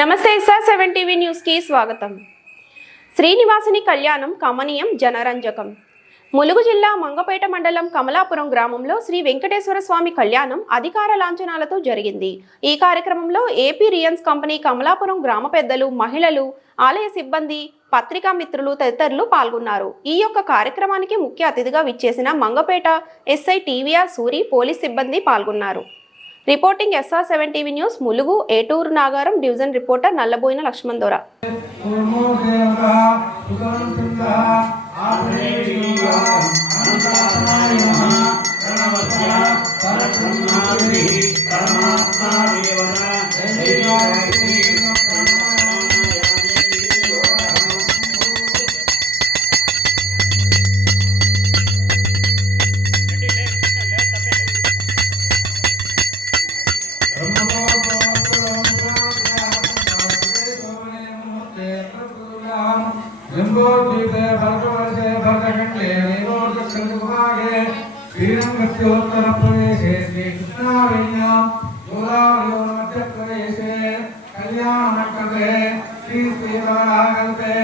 నమస్తే sir 7 TV news కి స్వాగతం. శ్రీనివాసుని కళ్యాణం కమనీయం జనరంజకం. ములుగు జిల్లా మంగపేట మండలం కమలాపురం గ్రామంలో శ్రీ వెంకటేశ్వర స్వామి కళ్యాణం అధికార లాంఛనాలతో జరిగింది. ఈ కార్యక్రమంలో ఏపీ రియన్స్ కంపెనీ కమలాపురం గ్రామ పెద్దలు, మహిళలు, ఆలయ సిబ్బంది, పత్రికా మిత్రులు తదితరులు పాల్గొన్నారు. ఈ యొక్క కార్యక్రమానికి ముఖ్య అతిథిగా విచ్చేసిన Mangapeta SI TVR Suri, police సిబ్బంది పాల్గొన్నారు. Reporting SR7 TV news Mulugu. Eturu Nagaram division reporter Nallaboina Laxman Dora. Uttar प्रदेश श्री कृष्णावेण्या गोदावरी मध्य प्रदेश कल्याण करे श्री सेवागल्पे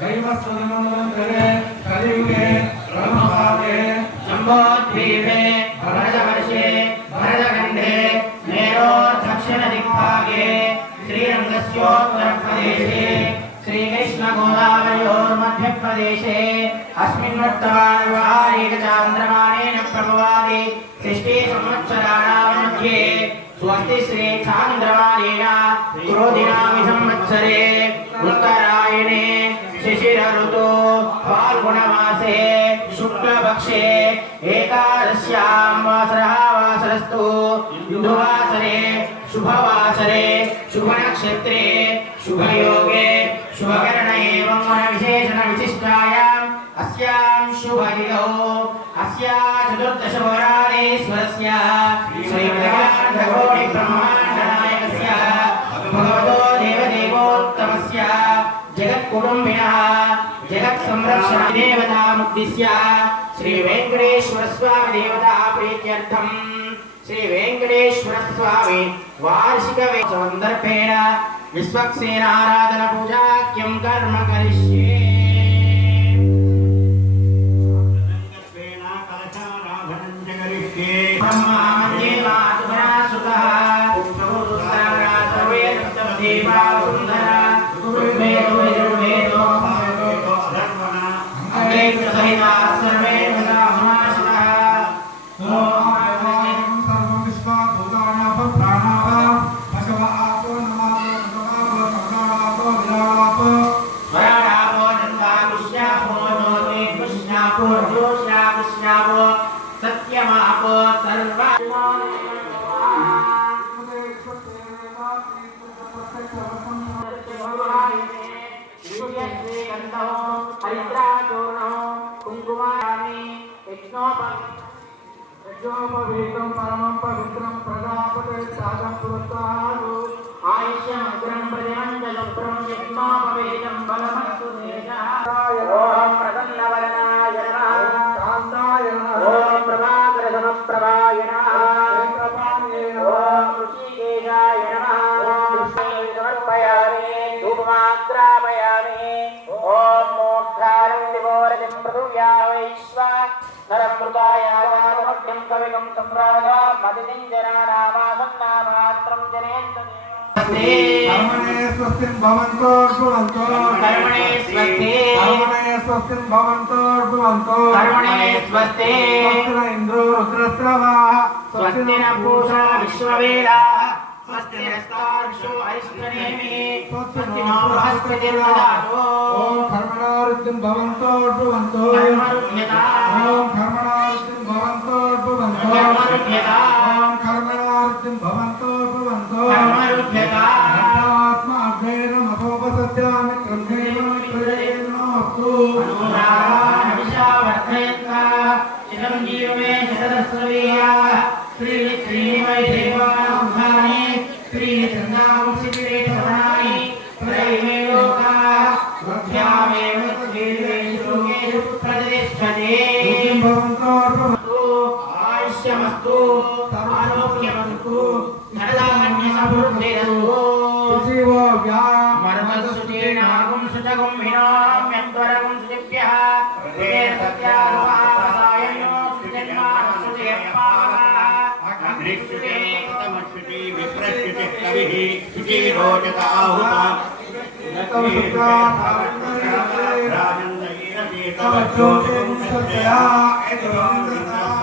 दैवस्वनमंतरे कलियुगे ब्रह्मभागे शंभोद्वीपे भरतवर्षे भरतखंडे मेरो दक्षिण दिग्भागे श्रीरंगस्योत्तर प्रदेशे श्री कृष्ण गोदावरी मध्य प्रदेशे अस्मिन् वर्तमाने चांद्रमानेन प्रभवादि सृष्टि संवत्सराणां मध्ये स्वस्ति श्री चांद्रमानेन क्रोधिनामि संवत्सरे उत्तरायणे शिशिर ऋतु फाल्गुणमासे शुक्लपक्षे एकादश्यां वासरः वासरस्तु युधवासरे शुभवासरे शुभनक्षत्रे शुभयोगे शुभकरण एवं विशेषण विशिष्टायाम् अस्यां शुभदिनौ अस्या चतुर्दशवरादेश्वरस्य श्रीमद्भागवते ब्रह्माण्डनायकस्य भगवतो देवदेवोत्तमस्य जगत्कुटुम्बिनः जगत्संरक्षणदेवतामुद्दिश्य श्रीवेङ्कटेश्वरस्वामी देवता प्रीत्यर्थं श्रीवेङ्कटेश्वरस्वामी वार्षिकसन्दर्भेण विश्वक्सेनाराधन पूजाख्यं कर्म करिष्ये. यज्ञोपवीतं परमं पवित्रं प्रजापते साधं पुरस्तादु आयुष्यमग्रं प्रजमण्डलप्रं यज्ञोपवीतं बलमस्तु देशाय ओम प्रसन्नवरनाय नमः शान्ताय नमः ओम प्रभाकरसमप्रभाय नमः ओम ऋषिकेशाय नमः ओम समर्पयामि धूपमाग्रापयामि ओम मूर्धारं दिवोरतिं प्रदुयावैश्वा नरमृतायामग्नं कविगं सम्राजा मदिनिञ्जनानामासन्नामात्रं जनेन्द्रदेवस्ते कर्मणे स्वस्तिं भवन्तो भवन्तो कर्मणे स्वस्ति कर्मणे स्वस्तिं भवन्तो भवन्तो कर्मणे स्वस्ति स्वस्ति इन्द्रो रुद्रस्रवाः स्वस्ति न पूषा विश्ववेदाः स्वस्ति नस्तार्षो अरिष्टनेमिः स्वस्ति नो बृहस्पतिर्ददातु ओम कर्मणारुद्धिं भवन्तो भवन्तो कर्मरुद्ध्यता ओम कर्मणारुद्धिं भवन्तो भवन्तो कर्मरुद्ध्यता ओम कर्मणारुद्धिं भवन्तो भवन्तो कर्मरुद्ध्यता आत्मा अग्नेन महोपसत्यामि क्रमेण प्रयेनोस्तु अनुरागान् विशावर्धयन्ता चिरं जीवमे शतदस्रवीया श्री श्रीवैदेवानुधानि श्री चन्दांशिपीठवनानि त्रैमे लोका वध्यामेव देवेषु प्रतिष्ठते। सुजगुं हिनोम्यद्वरगुं सुजिभ्यः हृदये सत्यासुभावसायनो सुजन्मानसुजयप्पावः अग्निश्रुते तमश्रुति विप्रश्रुति कविः शुचि रोचताहुता तव शुक्रात् राजन्दयीरते तव ज्योतिं सत्या एतोऽन्तः